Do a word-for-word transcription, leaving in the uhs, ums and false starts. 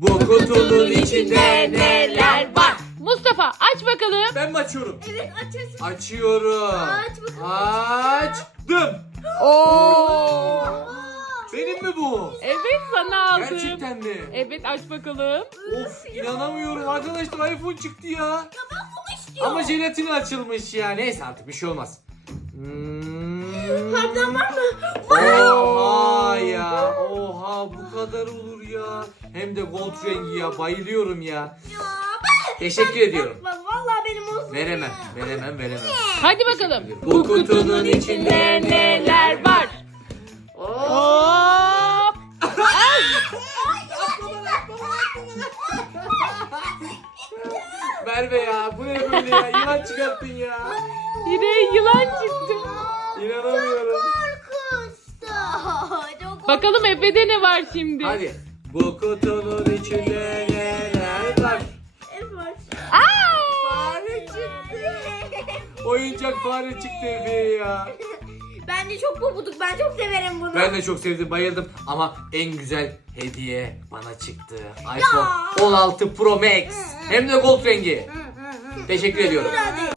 Bu kutunun içinde neler var? Mustafa aç bakalım. Ben mi açıyorum? Evet açıyorsun. Açıyorum. Aç bakalım. Açtım. Oo. Benim mi bu? Evet sana aldım. Gerçekten mi? Evet aç bakalım. Of inanamıyorum arkadaşlar, iPhone çıktı ya. Ya ben bunu istiyorum. Ama jelatini açılmış ya. Neyse artık bir şey olmaz. Hmm. Harbiden var mı? Oha ya. Oha bu kadar olur ya. Hem de gold rengi ya. Bayılıyorum ya. Ya ben. Teşekkür ediyorum. Bak vallahi benim olsun. Veremem. Veremem veremem. Hadi bakalım. Bu kutunun içinde neler var? Hop. Merve ya, bu ne böyle ya? Yılan çıkarttın ya. Yine yılan çıktı. İnanamıyorum. Korkunçtu. Çok Bakalım Efe'de ne var şimdi? Hadi. Bu kutunun içinde neler var? korkunç. Fare çıktı. Oyuncak fare çıktı Efe'ye ya. Bence çok pabuduk. Ben çok severim bunu. Ben de çok sevdim, bayıldım. Ama en güzel hediye bana çıktı. iPhone on altı Pro Max. Hem de gold rengi. Teşekkür ediyorum. Hadi.